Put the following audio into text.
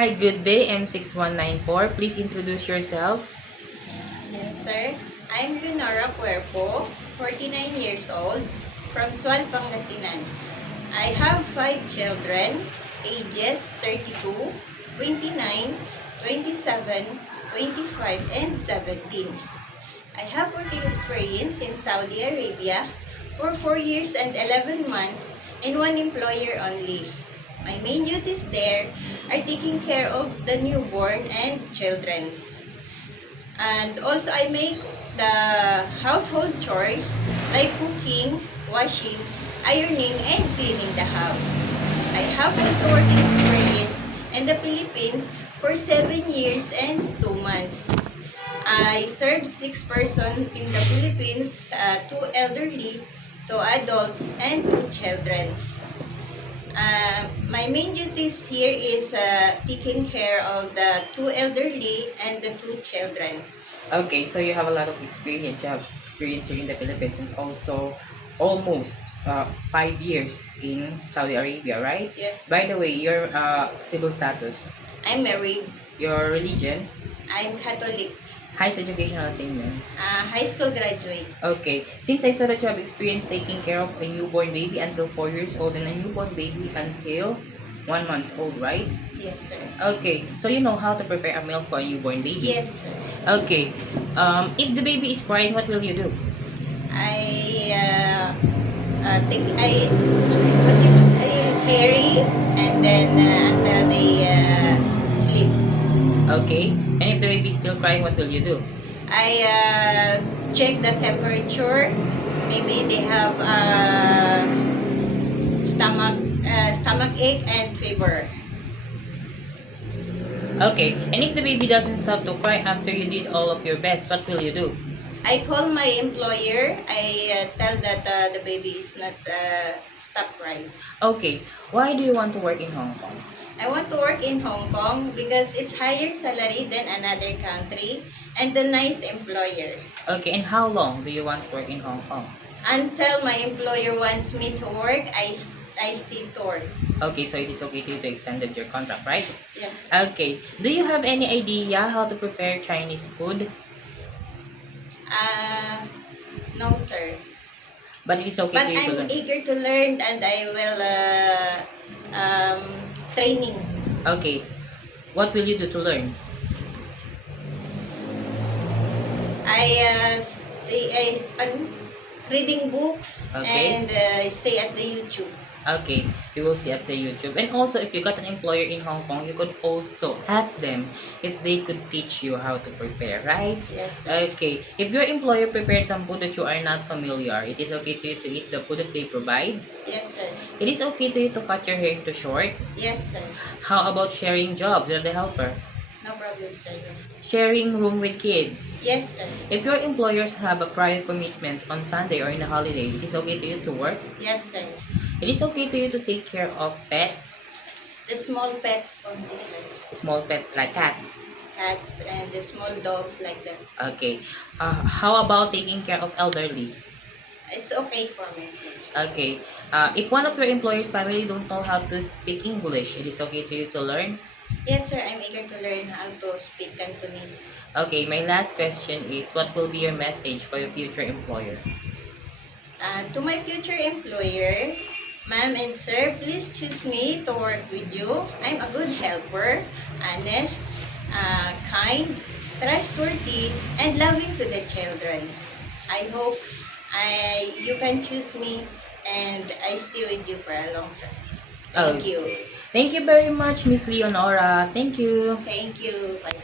Hi, good day, M6194. Please introduce yourself. Yes, sir. I'm Leonora Cuerpo, 49 years old, from Sual, Pangasinan. I have 5 children, ages 32, 29, 27, 25, and 17. I have working experience in Saudi Arabia for 4 years and 11 months in one employer only. My main duties there are taking care of the newborn and children's. And also I make the household chores like cooking, washing, ironing, and cleaning the house. I have also working experience in the Philippines for 7 years and 2 months. I serve 6 persons in the Philippines, 2 elderly, 2 adults, and 2 children. My main duties here is taking care of the 2 elderly and the 2 children. Okay, so you have a lot of experience. You have experience here in the Philippines and also almost 5 years in Saudi Arabia, right? Yes. By the way, your civil status, I'm married. your religion, I'm Catholic. highest educational attainment. High school graduate. Okay, since I saw that you have experience taking care of a newborn baby until 4 years old and a newborn baby until 1 month old, right? Yes, sir. Okay, so you know how to prepare a meal for a newborn baby. Yes, sir. Okay, if the baby is crying, what will you do? I carry and then until they sleep. Okay, and if the baby is still crying, what will you do? I check the temperature. Maybe they have stomach ache and fever. Okay, and if the baby doesn't stop to cry after you did all of your best, what will you do? I call my employer. I tell that the baby is not stop crying. Okay, why do you want to work in Hong Kong? I want to work in Hong Kong because it's higher salary than another country and a nice employer. Okay, and how long do you want to work in Hong Kong? Until my employer wants me to work, I stay to work. Okay, so it is okay to you to extend your contract, right? Yes. Okay, do you have any idea how to prepare Chinese food? No, sir. But it is okay But to you to I'm learn. eager to learn and I will training. Okay, what will you do to learn? I'm reading books Okay. and say at the YouTube. Okay, you will see at the YouTube. And also, if you got an employer in Hong Kong, you could also ask them if they could teach you how to prepare, right? Yes, sir. Okay, if your employer prepared some food that you are not familiar, it is okay to you to eat the food that they provide. Yes, sir. It is okay to you to cut your hair into short. Yes, sir. How about sharing jobs with the helper? No problem, sir. Yes. Sharing room with kids. Yes, sir. If your employers have a prior commitment on Sunday or in a holiday, it is okay to you to work. Yes, sir. It is okay to you to take care of pets, The small pets on this, sir. small pets like cats. Cats and the small dogs like that. Okay. How about taking care of elderly? It's okay for me, sir. Okay. If one of your employers' family don't know how to speak English, it is okay to you to learn? Yes, sir. I'm eager to learn how to speak Cantonese. Okay, my last question is, what will be your message for your future employer? To my future employer, ma'am and sir, please choose me to work with you. I'm a good helper, honest, kind, trustworthy, and loving to the children. I hope you can choose me and I stay with you for a long time. Thank you. Thank you very much, Miss Leonora. Thank you. Thank you. Bye.